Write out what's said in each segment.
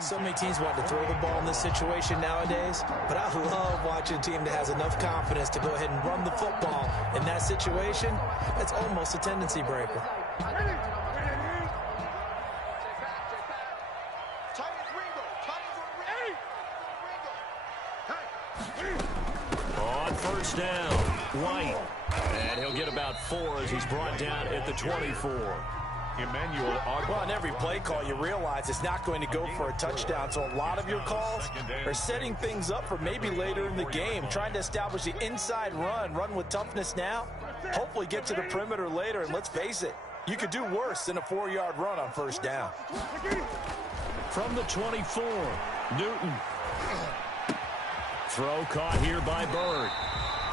So many teams want to throw the ball in this situation nowadays, but I love watching a team that has enough confidence to go ahead and run the football in that situation. That's almost a tendency breaker. On first down, White. And he'll get about 4 as he's brought down at the 24. Well, on every play call, you realize it's not going to go for a touchdown. So a lot of your calls are setting things up for maybe later in the game, trying to establish the inside run with toughness now, hopefully get to the perimeter later. And let's face it, you could do worse than a 4-yard run on first down. From the 24, Newton. Throw caught here by Bird.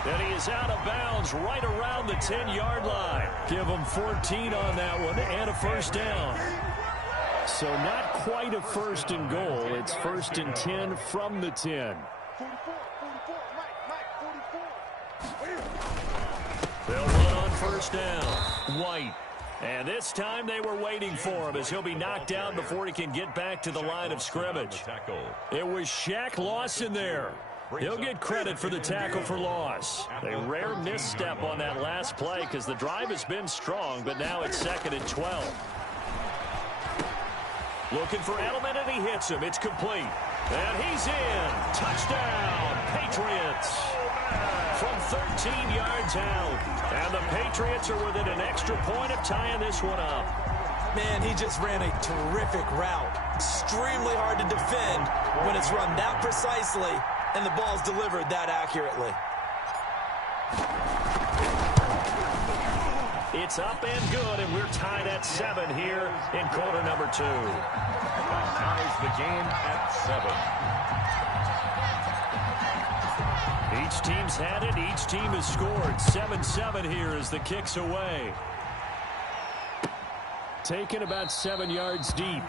And he is out of bounds right around the 10-yard line. Give him 14 on that one and a first down. So not quite a first and goal. It's first and 10 from the 10. They'll run on first down. White. And this time they were waiting for him as he'll be knocked down before he can get back to the line of scrimmage. It was Shaq Lawson there. He'll get credit for the tackle for loss. A rare misstep on that last play because the drive has been strong, but now it's 2nd and 12. Looking for Edelman, and he hits him. It's complete. And he's in. Touchdown, Patriots. From 13 yards out. And the Patriots are within an extra point of tying this one up. Man, he just ran a terrific route. Extremely hard to defend when it's run that precisely and the ball's delivered that accurately. It's up and good, and we're tied at 7 here in quarter number 2. That ties the game at 7. Each team's had it. Each team has scored. 7-7 here as the kick's away. Taken about 7 yards deep.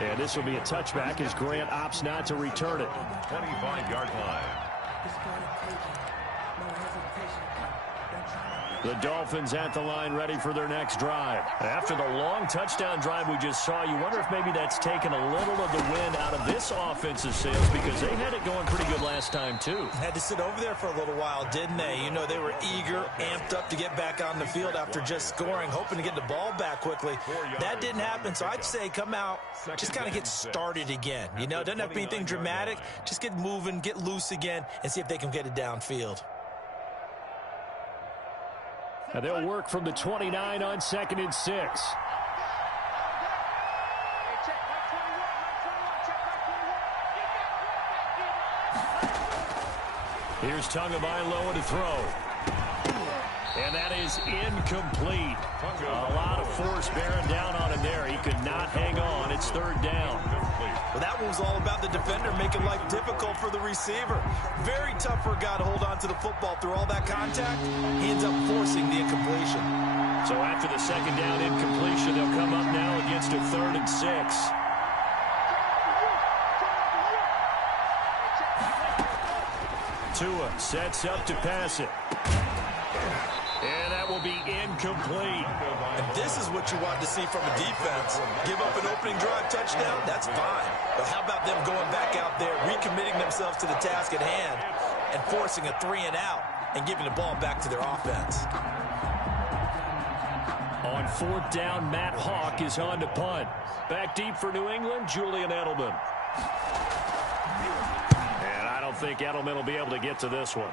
And this will be a touchback as Grant opts not to return it. 25-yard line. The Dolphins at the line ready for their next drive. After the long touchdown drive we just saw, you wonder if maybe that's taken a little of the wind out of this offensive sails because they had it going pretty good last time too. Had to sit over there for a little while, didn't they? You know, they were eager, amped up to get back on the field after just scoring, hoping to get the ball back quickly. That didn't happen, so I'd say come out, just kind of get started again. You know, doesn't have to be anything dramatic. Just get moving, get loose again, and see if they can get it downfield. And they'll work from the 29 on 2nd and 6. Here's Tagovailoa to throw. And that is incomplete. A lot of force bearing down on him there. He could not hang on. It's 3rd down. Well, that one was all about the defender making life difficult for the receiver. Very tough for a guy to hold on to the football through all that contact. He ends up forcing the incompletion. So after the 2nd down incompletion, they'll come up now against a 3rd and 6. Tua sets up to pass it. And that will be incomplete. And this is what you want to see from a defense. Give up an opening drive touchdown, that's fine. But how about them going back out there, recommitting themselves to the task at hand, and forcing a 3-and-out and giving the ball back to their offense. On 4th down, Matt Hawk is on to punt. Back deep for New England, Julian Edelman. And I don't think Edelman will be able to get to this one.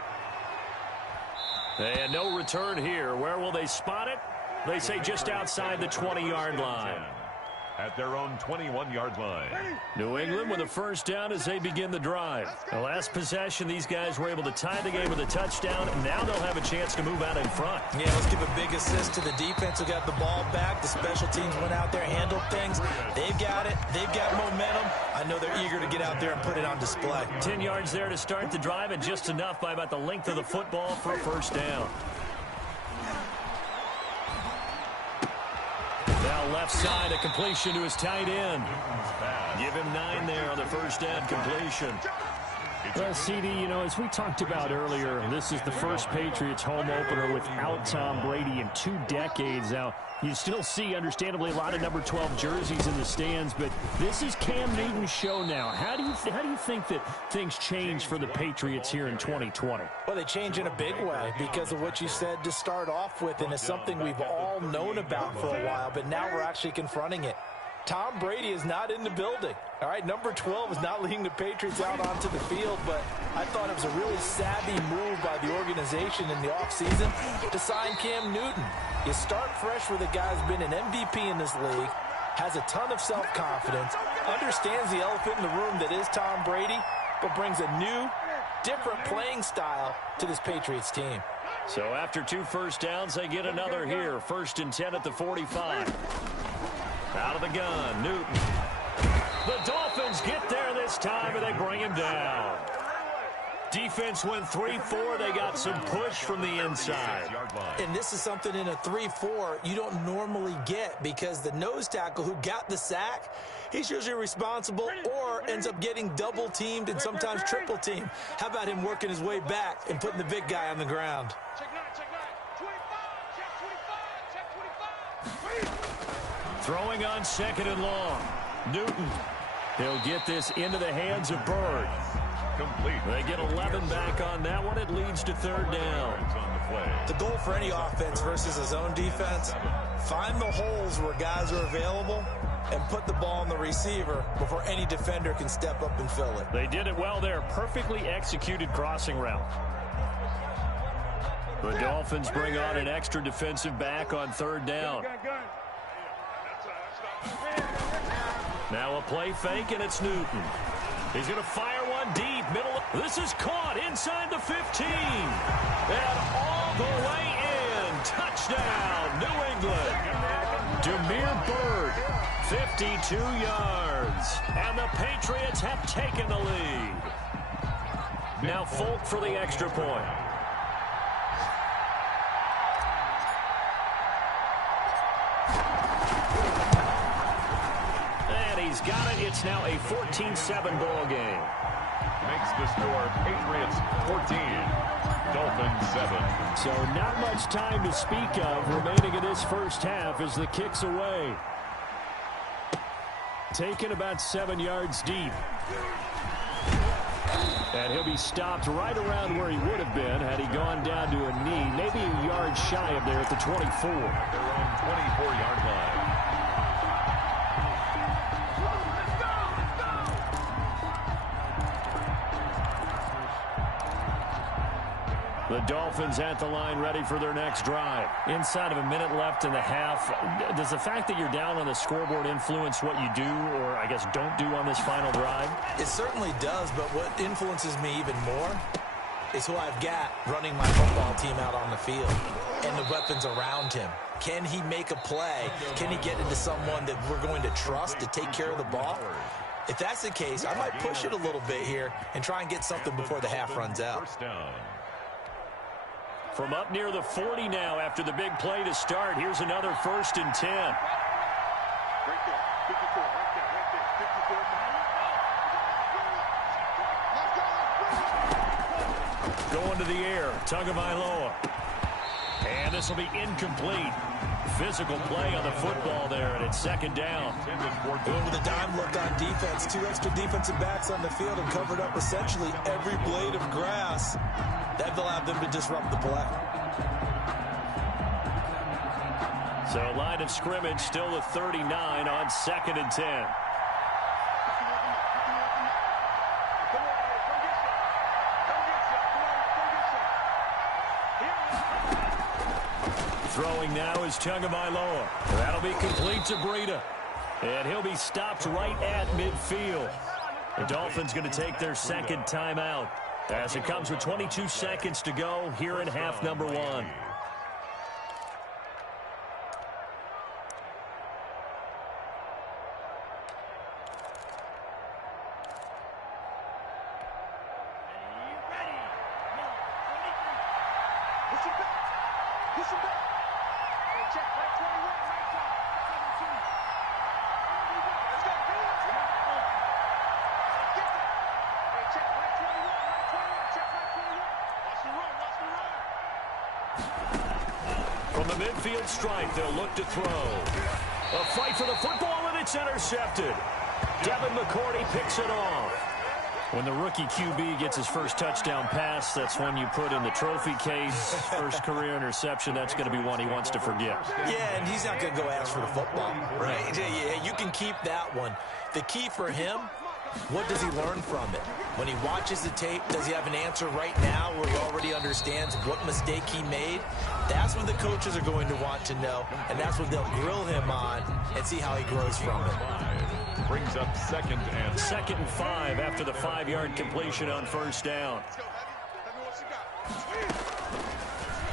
And no return here. Where will they spot it? They say just outside the 20-yard line. At their own 21-yard line. New England with a first down as they begin the drive. The last possession, these guys were able to tie the game with a touchdown, and now they'll have a chance to move out in front. Yeah, let's give a big assist to the defense who got the ball back. The special teams went out there, handled things. They've got it. They've got momentum. I know they're eager to get out there and put it on display. 10 yards there to start the drive, and just enough by about the length of the football for a first down. Now left side, a completion to his tight end. Give him 9 there on the first down completion. Well, CD, you know, as we talked about earlier, this is the first Patriots home opener without Tom Brady in 2 decades. Now, you still see, understandably, a lot of number 12 jerseys in the stands, but this is Cam Newton's show now. How do you think that things change for the Patriots here in 2020? Well, they change in a big way because of what you said to start off with, and it's something we've all known about for a while, but now we're actually confronting it. Tom Brady is not in the building. All right, number 12 is not leading the Patriots out onto the field, but I thought it was a really savvy move by the organization in the offseason to sign Cam Newton. You start fresh with a guy who's been an MVP in this league, has a ton of self-confidence, understands the elephant in the room that is Tom Brady, but brings a new, different playing style to this Patriots team. So after 2 first downs, they get another here. 1st and 10 at the 45. Out of the gun, Newton. The Dolphins get there this time, and they bring him down. Defense went 3-4. They got some push from the inside. And this is something in a 3-4 you don't normally get because the nose tackle who got the sack, he's usually responsible or ends up getting double-teamed and sometimes triple-teamed. How about him working his way back and putting the big guy on the ground? Throwing on 2nd and long. Newton. He'll get this into the hands of Bird. Complete. They get 11 back on that one. It leads to 3rd down. The goal for any offense versus a zone defense, find the holes where guys are available and put the ball on the receiver before any defender can step up and fill it. They did it well there. Perfectly executed crossing route. The Dolphins bring on an extra defensive back on 3rd down. Now a play fake, and it's Newton. He's going to fire one deep. Middle. This is caught inside the 15. And all the way in. Touchdown, New England. Demir Bird, 52 yards. And the Patriots have taken the lead. Now Folk for the extra point. He's got it. It's now a 14-7 ball game. Makes the score Patriots 14, Dolphins 7. So not much time to speak of remaining in this first half as the kick's away. Taken about 7 yards deep. And he'll be stopped right around where he would have been had he gone down to a knee, maybe a yard shy of there at the 24. Their own 24-yard line. The Dolphins at the line ready for their next drive. Inside of a minute left in the half, does the fact that you're down on the scoreboard influence what you do or, I guess, don't do on this final drive? It certainly does, but what influences me even more is who I've got running my football team out on the field and the weapons around him. Can he make a play? Can he get into someone that we're going to trust to take care of the ball? If that's the case, I might push it a little bit here and try and get something before the half runs out. First down. From up near the 40 now after the big play to start. Here's another 1st and 10. Right there, 54, right there, 54. Going to the air, Tagovailoa. And this will be incomplete. Physical play on the football there, and it's 2nd down. Going with a dime look on defense. 2 extra defensive backs on the field and covered up essentially every blade of grass. That allowed them to disrupt the play. So line of scrimmage still the 39 on 2nd and 10. Throwing now is Tagovailoa. That'll be complete to Breida. And he'll be stopped right at midfield. The Dolphins going to take their 2nd timeout as it comes with 22 seconds to go here in half number 1. From the midfield stripe, they'll look to throw. A fight for the football, and it's intercepted. Devin McCourty picks it off. When the rookie QB gets his first touchdown pass, that's when you put in the trophy case. First career interception, that's going to be one he wants to forget. Yeah, and he's not going to go ask for the football, right? Yeah, you can keep that one. The key for him, what does he learn from it? When he watches the tape, does he have an answer right now where he already understands what mistake he made? That's what the coaches are going to want to know, and that's what they'll grill him on and see how he grows from it. Brings up second and 5 after the 5-yard completion on first down.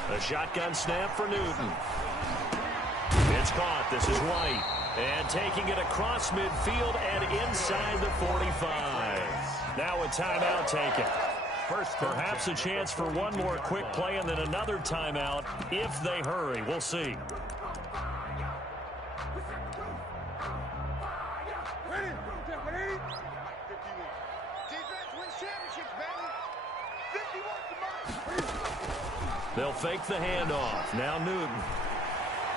A shotgun snap for Newton. It's caught. This is White. And taking it across midfield and inside the 45. Now a timeout taken. Perhaps a chance for one more quick play and then another timeout if they hurry. We'll see. They'll fake the handoff. Now Newton.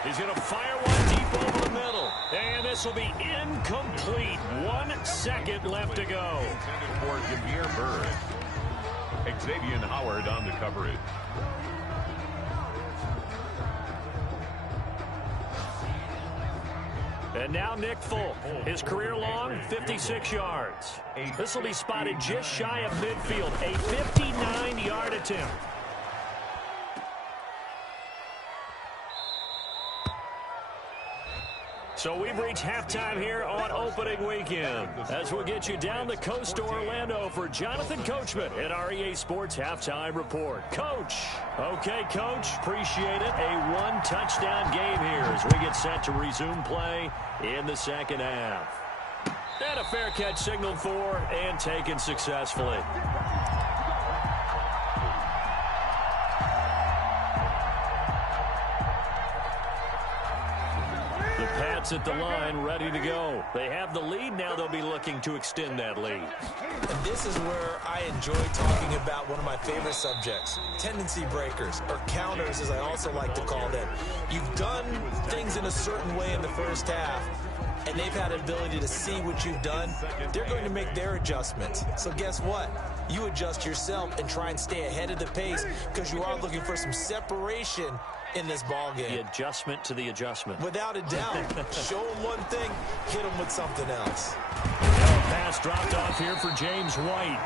He's going to fire one deep over the middle. And this will be incomplete. 1 second left to go. for Jameer Bird. Xavier Howard on the coverage. And now Nick Folk. His career long, 56 yards. This will be spotted just shy of midfield. A 59-yard attempt. So we've reached halftime here on opening weekend. As we'll get you down the coast to Orlando for Jonathan Coachman at our EA Sports Halftime Report. Coach. Okay, Coach. Appreciate it. A one-touchdown game here as we get set to resume play in the second half. And a fair catch signaled for and taken successfully. At the line, ready to go. They have the lead. Now they'll be looking to extend that lead. And this is where I enjoy talking about one of my favorite subjects, tendency breakers, or counters as I also like to call them. You've done things in a certain way in the first half, and they've had an ability to see what you've done. They're going to make their adjustments. So guess what? You adjust yourself and try and stay ahead of the pace because you are looking for some separation in this ball game. The adjustment to the adjustment. Without a doubt. Show them one thing, hit them with something else. Now a pass dropped off here for James White.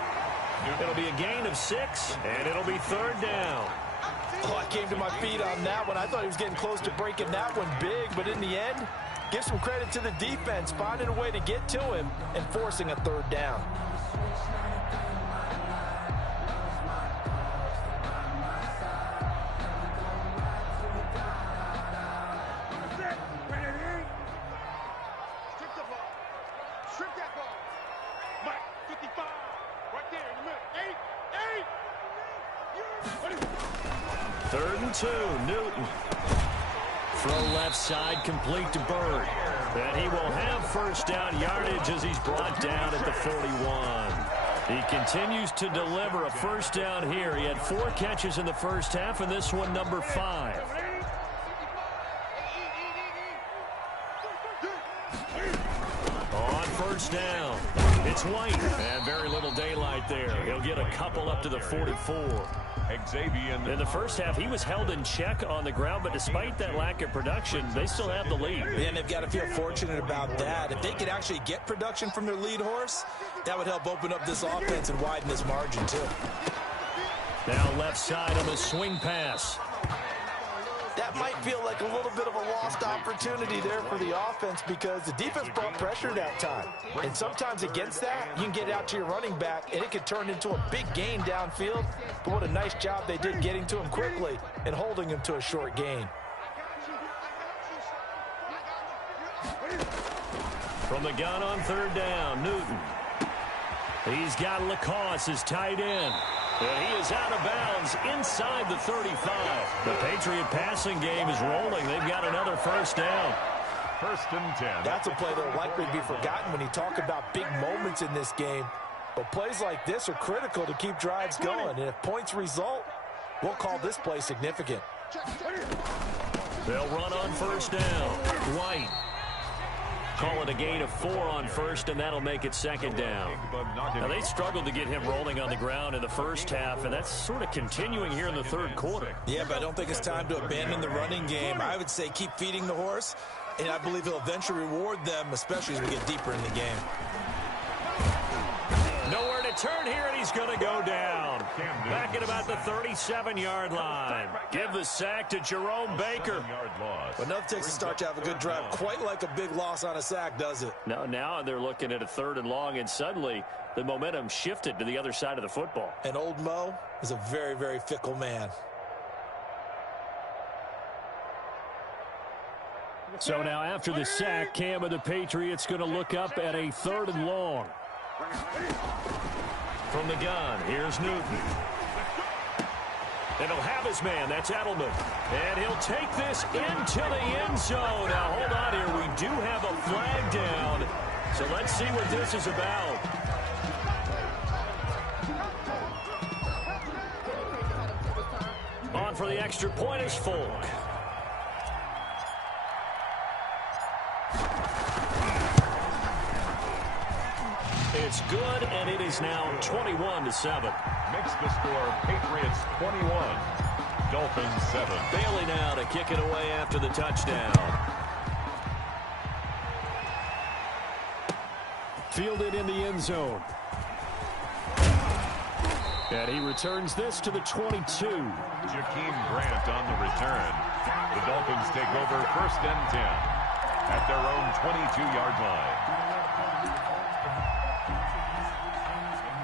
It'll be a gain of 6, and it'll be third down. Oh, I came to my feet on that one. I thought he was getting close to breaking that one big, but in the end, give some credit to the defense, finding a way to get to him and forcing a third down. Third and 2, Newton. Throw left side, complete to Bird. And he will have first down yardage as he's brought down at the 41. He continues to deliver a first down here. He had 4 catches in the first half, and this one number 5. On first down, it's White. And very little daylight there. He'll get a couple up to the 44. Xavier. In the first half, he was held in check on the ground, but despite that lack of production, they still have the lead. And they've got to feel fortunate about that. If they could actually get production from their lead horse, that would help open up this offense and widen this margin, too. Now left side on the swing pass. That might feel like a little bit of a lost opportunity there for the offense because the defense brought pressure that time. And sometimes against that, you can get it out to your running back, and it could turn into a big gain downfield. But what a nice job they did getting to him quickly and holding him to a short gain. From the gun on third down, Newton. He's got Lacoste as tight end. And he is out of bounds inside the 35. The Patriot passing game is rolling. They've got another first down. First and 10. That's a play that will likely be forgotten when you talk about big moments in this game. But plays like this are critical to keep drives going. And if points result, we'll call this play significant. They'll run on first down. White. Call it a gain of 4 on first, and that'll make it second down. Now, they struggled to get him rolling on the ground in the first half, and that's sort of continuing here in the third quarter. Yeah, but I don't think it's time to abandon the running game. I would say keep feeding the horse, and I believe he'll eventually reward them, especially as we get deeper in the game. Nowhere to turn here, and he's going to go down. Back at about the 37-yard line. Give the sack to Jerome Baker. But enough takes a start to have a good drive. Quite like a big loss on a sack, does it? Now they're looking at a 3rd and long, and suddenly the momentum shifted to the other side of the football. And old Mo is a very, very fickle man. So now after the sack, Cam of the Patriots going to look up at a 3rd and long. From the gun, here's Newton. And he'll have his man. That's Edelman. And he'll take this into the end zone. Now, hold on here. We do have a flag down. So let's see what this is about. On for the extra point is Folk. It's good, and it is now 21-7. Makes the score Patriots 21, Dolphins 7. Bailey now to kick it away after the touchdown. Fielded in the end zone. And he returns this to the 22. Jakeem Grant on the return. The Dolphins take over 1st and 10 at their own 22-yard line.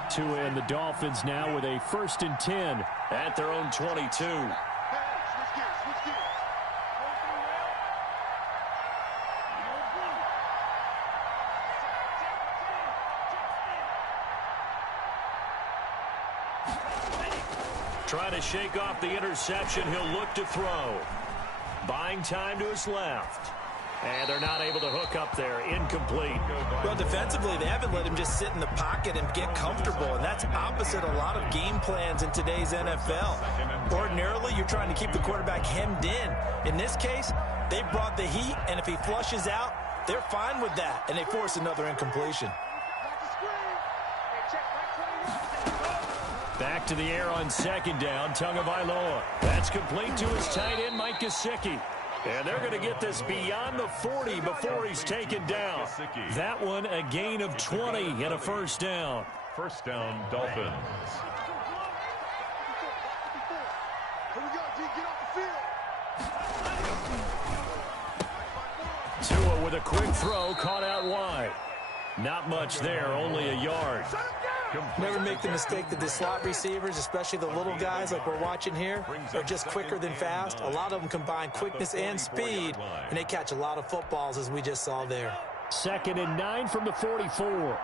Tua and the Dolphins now with a 1st and 10 at their own 22. Trying to shake off the interception, he'll look to throw. Buying time to his left. And they're not able to hook up there. Incomplete. Well, defensively, they haven't let him just sit in the pocket and get comfortable, and that's opposite a lot of game plans in today's NFL. Ordinarily, you're trying to keep the quarterback hemmed in. In this case, they brought the heat, and if he flushes out, they're fine with that, and they force another incompletion. Back to the air on 2nd down, Tagovailoa. That's complete to his tight end, Mike Gesicki. And they're going to get this beyond the 40 before he's taken down. That one, a gain of 20 and a 1st down. 1st down, Dolphins. Tua with a quick throw, caught out wide. Not much there, only a yard. Never make the mistake that the slot receivers, especially the little guys like we're watching here, are just quicker than fast. A lot of them combine quickness and speed, and they catch a lot of footballs, as we just saw there. 2nd and 9 from the 44.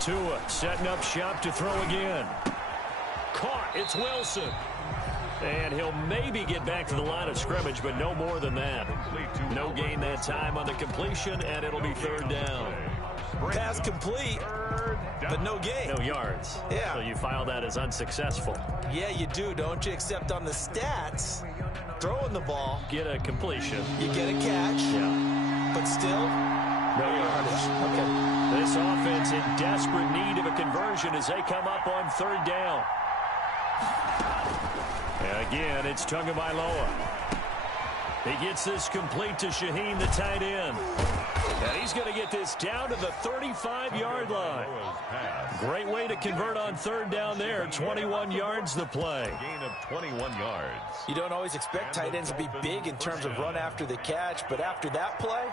Tua setting up shop to throw again. Caught. It's Wilson. And he'll maybe get back to the line of scrimmage, but no more than that. No gain that time on the completion, and it'll be 3rd down. Pass complete, but no gain. No yards. Yeah. So you file that as unsuccessful. Yeah, you do, don't you? Except on the stats, throwing the ball. Get a completion. You get a catch. Yeah. But still, no yardage. Okay. This offense in desperate need of a conversion as they come up on 3rd down. And again, it's Tagovailoa. He gets this complete to Shaheen, the tight end. And he's going to get this down to the 35-yard line. Great way to convert on 3rd down there. 21 yards the play. Gain of 21 yards. You don't always expect tight ends to be big in terms of run after the catch, but after that play,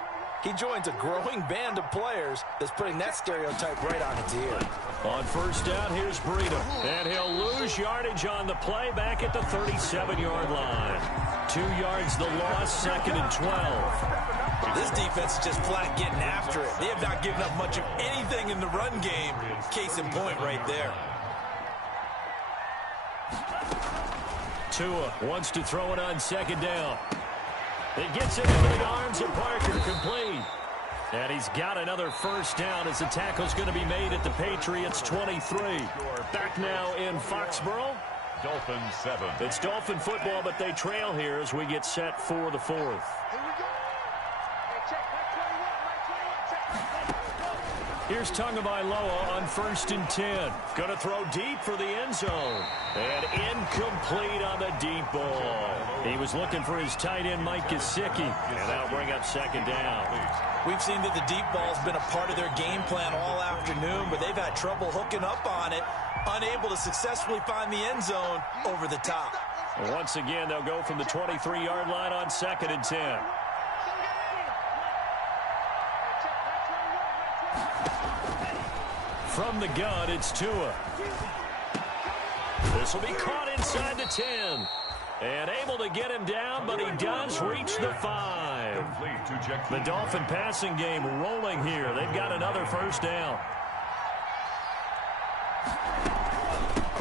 he joins a growing band of players that's putting that stereotype right on its ear. On 1st down, here's Breida. And he'll lose yardage on the play back at the 37-yard line. 2 yards the loss, 2nd and 12. This defense is just flat getting after it. They have not given up much of anything in the run game. Case in point right there. Tua wants to throw it on 2nd down. He gets it into the arms of Parker, complete. And he's got another 1st down as the tackle's going to be made at the Patriots 23. Back now in Foxborough. Dolphins 7. It's Dolphin football, but they trail here as we get set for the fourth. Here we go. Hey, check. Mike 21. Here's Tagovailoa on 1st and 10. Going to throw deep for the end zone. And incomplete on the deep ball. He was looking for his tight end, Mike Gesicki. And that'll bring up 2nd down. We've seen that the deep ball's been a part of their game plan all afternoon, but they've had trouble hooking up on it, unable to successfully find the end zone over the top. Once again, they'll go from the 23-yard line on 2nd and 10. From the gun, it's Tua. This will be caught inside the 10. And able to get him down, but he does reach the 5. The Dolphin passing game rolling here. They've got another 1st down.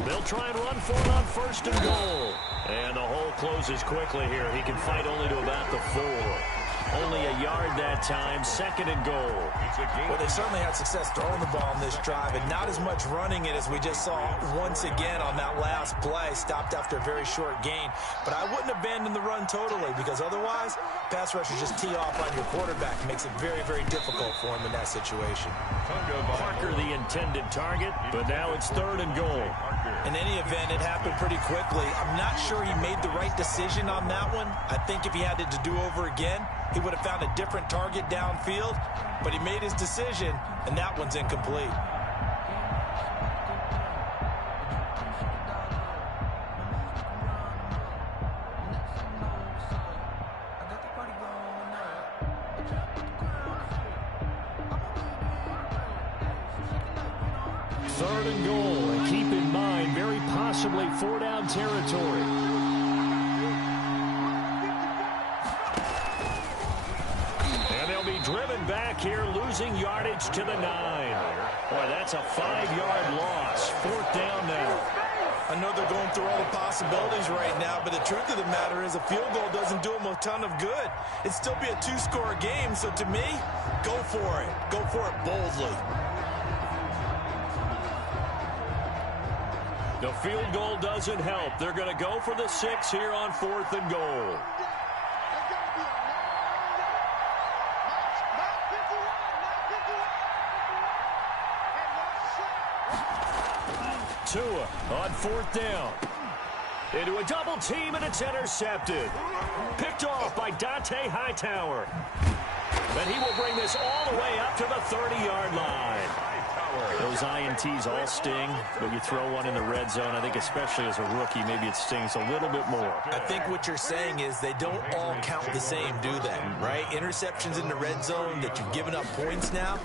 They'll try and run for it on 1st and goal. And the hole closes quickly here. He can fight only to about the 4. Only a yard that time, 2nd and goal. Well, they certainly had success throwing the ball in this drive, and not as much running it as we just saw once again on that last play. Stopped after a very short gain. But I wouldn't abandon the run totally, because otherwise, pass rushers just tee off on your quarterback. It makes it very, very difficult for him in that situation. Parker the intended target, but now it's 3rd and goal. In any event, it happened pretty quickly. I'm not sure he made the right decision on that one. I think if he had it to do over again, he would have found a different target downfield, but he made his decision, and that one's incomplete. Third and goal, and keep in mind, very possibly 4-down territory. Driven back here, losing yardage to the 9. Boy, that's a 5-yard loss. 4th down now. I know they're going through all the possibilities right now, but the truth of the matter is a field goal doesn't do them a ton of good. It'd still be a 2-score game, so to me, go for it. Go for it boldly. The field goal doesn't help. They're going to go for the 6 here on 4th and goal. Tua on 4th down. Into a double team, and it's intercepted. Picked off by Dante Hightower. But he will bring this all the way up to the 30-yard line. Those INTs all sting, but you throw one in the red zone, I think especially as a rookie, maybe it stings a little bit more. I think what you're saying is they don't all count the same, do they? Right? Interceptions in the red zone that you've given up points now,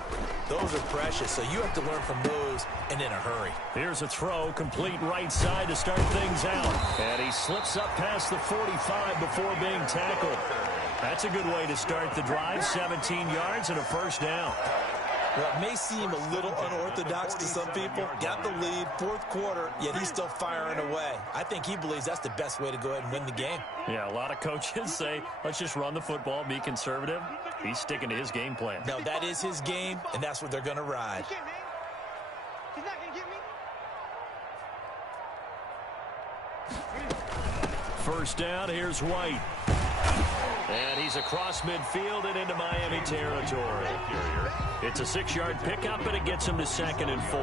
those are precious, so you have to learn from those and in a hurry. Here's a throw, complete right side to start things out. And he slips up past the 45 before being tackled. That's a good way to start the drive, 17 yards and a 1st down. Well, it may seem a little unorthodox to some people. Got the lead, 4th quarter, yet he's still firing away. I think he believes that's the best way to go ahead and win the game. Yeah, a lot of coaches say, let's just run the football, be conservative. He's sticking to his game plan. No, that is his game, and that's what they're going to ride. He's not going to get me. 1st down, here's White. And he's across midfield and into Miami territory. It's a 6-yard pickup, and it gets him to 2nd and 4.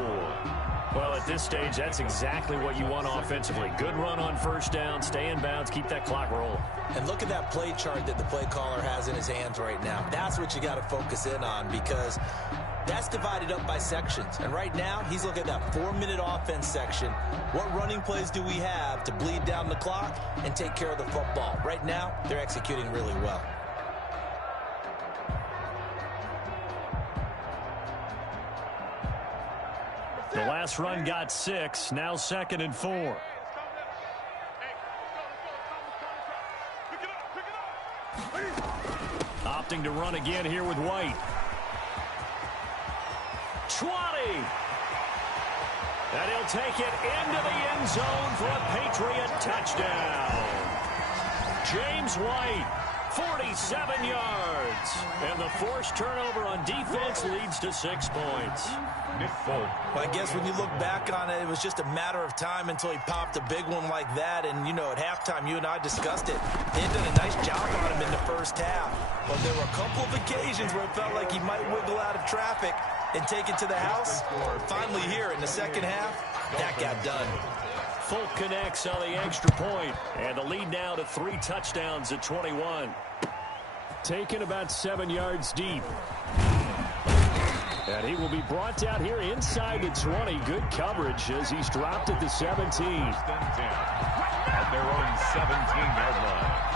Well, at this stage, that's exactly what you want offensively. Good run on 1st down, stay in bounds, keep that clock rolling. And look at that play chart that the play caller has in his hands right now. That's what you got to focus in on, because that's divided up by sections. And right now, he's looking at that 4-minute offense section. What running plays do we have to bleed down the clock and take care of the football? Right now, they're executing really well. The last run got 6, now 2nd and 4. Opting to run again here with White. 20. And he'll take it into the end zone for a Patriot touchdown. James White 47 yards. And the forced turnover on defense leads to 6 points. Well, I guess when you look back on it, it was just a matter of time until he popped a big one like that. And, you know, at halftime, you and I discussed it. They had done a nice job on him in the first half. But there were a couple of occasions where it felt like he might wiggle out of traffic and take it to the house. Finally here in the second half, that got done. Folk connects on the extra point, and the lead now to 3 touchdowns at 21. Taken about 7 yards deep. And he will be brought down here inside the 20. Good coverage as he's dropped at the 17. At their own 17-yard line.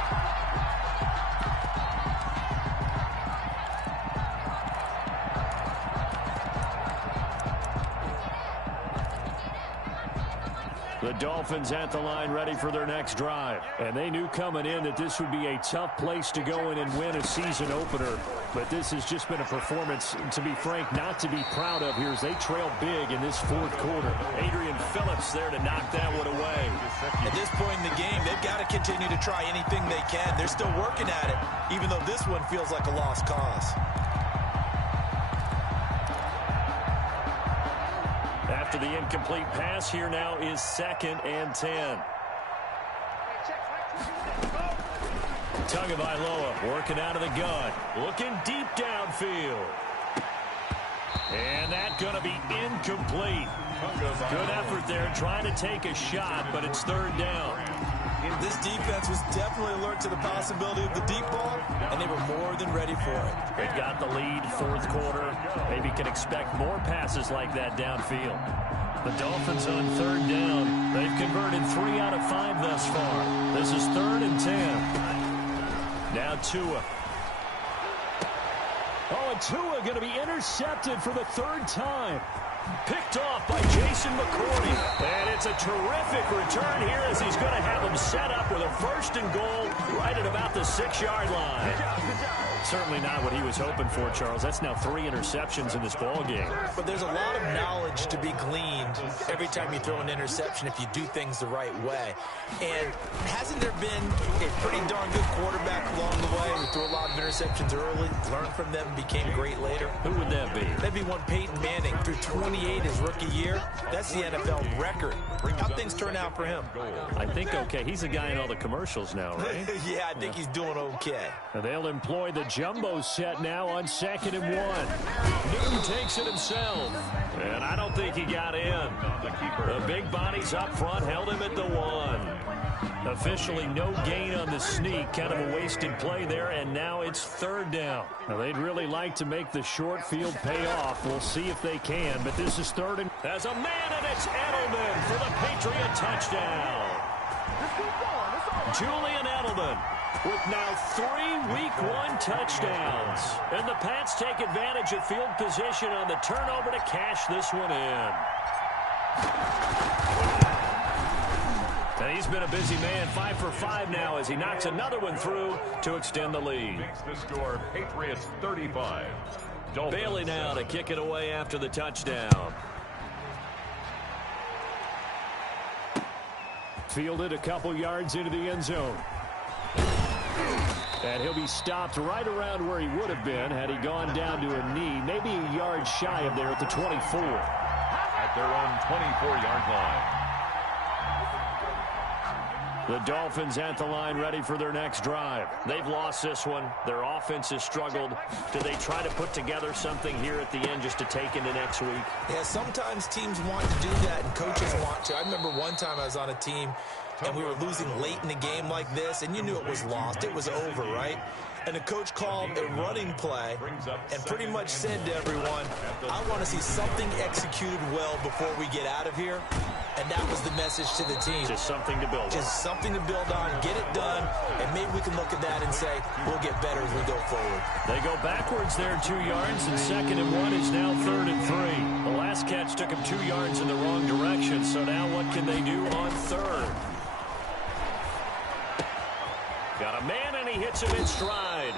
The Dolphins at the line ready for their next drive. And they knew coming in that this would be a tough place to go in and win a season opener. But this has just been a performance, to be frank, not to be proud of here as they trail big in this fourth quarter. Adrian Phillips there to knock that one away. At this point in the game, they've got to continue to try anything they can. They're still working at it, even though this one feels like a lost cause. After the incomplete pass, here now is 2nd and 10. Tagovailoa working out of the gun, looking deep downfield. And that going to be incomplete. Good effort there trying to take a shot, but it's 3rd down. This defense was definitely alert to the possibility of the deep ball, and they were more than ready for it. They've got the lead, 4th quarter. Maybe can expect more passes like that downfield. The Dolphins on 3rd down. They've converted 3 out of 5 thus far. This is 3rd and 10. Now Tua. Oh, and Tua going to be intercepted for the 3rd time. Picked off by Jason McCourty. And it's a terrific return here as he's going to have him set up with a 1st and goal right at about the 6-yard line. Certainly not what he was hoping for, Charles. That's now 3 interceptions in this ball game. But there's a lot of knowledge to be gleaned every time you throw an interception if you do things the right way. And hasn't there been a pretty darn good quarterback along the way who threw a lot of interceptions early, learned from them, and became great later? Who would that be? That'd be one Peyton Manning. Threw 28 his rookie year. That's the NFL record. How'd things turn out for him? I think okay. He's a guy in all the commercials now, right? Yeah, I think he's doing okay. And they'll employ the jumbo set now on 2nd and 1. Newton takes it himself. And I don't think he got in. The big bodies up front held him at the 1. Officially no gain on the sneak. Kind of a wasted play there, and now it's 3rd down. Now, they'd really like to make the short field pay off. We'll see if they can, but this is 3rd and... There's a man, and it's Edelman for the Patriot touchdown. Julian Edelman with now 3 Week 1 touchdowns. And the Pats take advantage of field position on the turnover to cash this one in. And he's been a busy man, 5 for 5 now as he knocks another one through to extend the lead. Makes the score Patriots 35. Dolphins Bailey now to kick it away after the touchdown. Fielded a couple yards into the end zone. And he'll be stopped right around where he would have been had he gone down to a knee, maybe a yard shy of there at the 24. At their own 24-yard line. The Dolphins at the line ready for their next drive. They've lost this one. Their offense has struggled. Do they try to put together something here at the end just to take into next week? Yeah, sometimes teams want to do that and coaches want to. I remember one time I was on a team and we were losing late in the game like this, and you knew it was lost. It was over, right? And the coach called a running play and pretty much said to everyone, I want to see something executed well before we get out of here. And that was the message to the team. Just something to build on. Just something to build on, get it done, and maybe we can look at that and say, we'll get better as we go forward. They go backwards there 2 yards, and 2nd and 1 is now 3rd and 3. The last catch took him 2 yards in the wrong direction, so now what can they do on 3rd? Got a man, and he hits him in stride.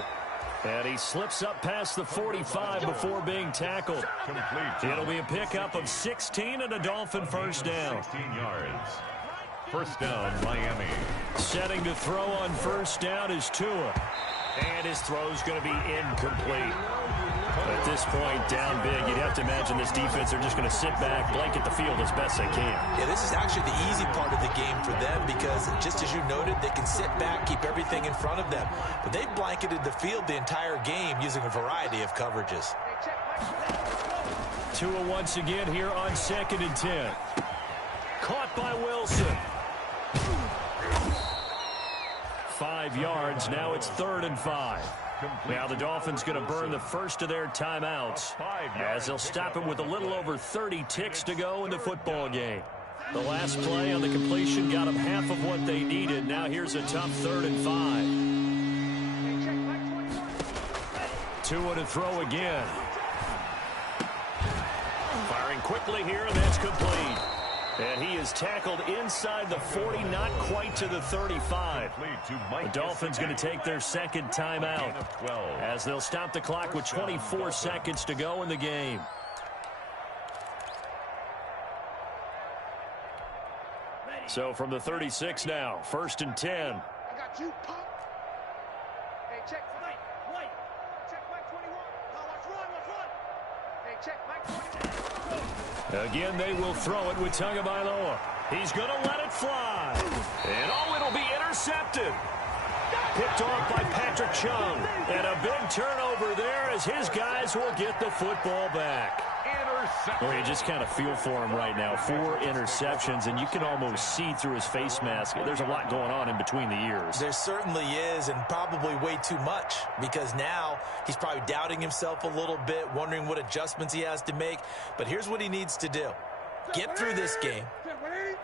And he slips up past the 45 before being tackled. It'll be a pickup of 16 and a Dolphin first down. 16 yards. First down, Miami. Setting to throw on first down is Tua. And his throw's going to be incomplete. At this point, down big, you'd have to imagine this defense are just going to sit back, blanket the field as best they can. Yeah, this is actually the easy part of the game for them because, just as you noted, they can sit back, keep everything in front of them. But they've blanketed the field the entire game using a variety of coverages. Tua once again here on 2nd and 10. Caught by Wilson. 5 yards. Now it's 3rd and 5. Now the Dolphins going to burn the first of their timeouts as they'll stop it with a little over 30 ticks to go in the football game. The last play on the completion got them half of what they needed. Now here's a tough 3rd and 5. Tua to throw again. Firing quickly here, and that's complete. And he is tackled inside the 40, not quite to the 35. The Dolphins going to take their second timeout as they'll stop the clock with 24 seconds to go in the game. So from the 36 now, 1st and 10. I got you, punk. Hey, check Mike. White. Check Mike 21. Now let's run. Hey, check Mike 21. Again, they will throw it with Tagovailoa. He's going to let it fly. And it'll be intercepted. Picked off by Patrick Chung. And a big turnover there as his guys will get the football back. Well, you just kind of feel for him right now. 4 interceptions, and you can almost see through his face mask. There's a lot going on in between the ears. There certainly is, and probably way too much, because now he's probably doubting himself a little bit, wondering what adjustments he has to make. But here's what he needs to do. Get through this game,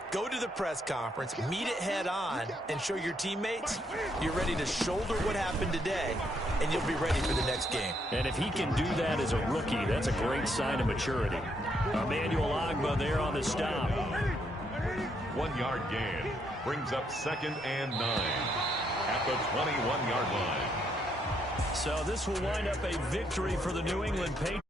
go to the press conference, meet it head on, and show your teammates you're ready to shoulder what happened today, and you'll be ready for the next game. And if he can do that as a rookie, that's a great sign of maturity. Emmanuel Ogbah there on the stop. 1-yard gain brings up 2nd and 9 at the 21-yard line. So this will wind up a victory for the New England Patriots.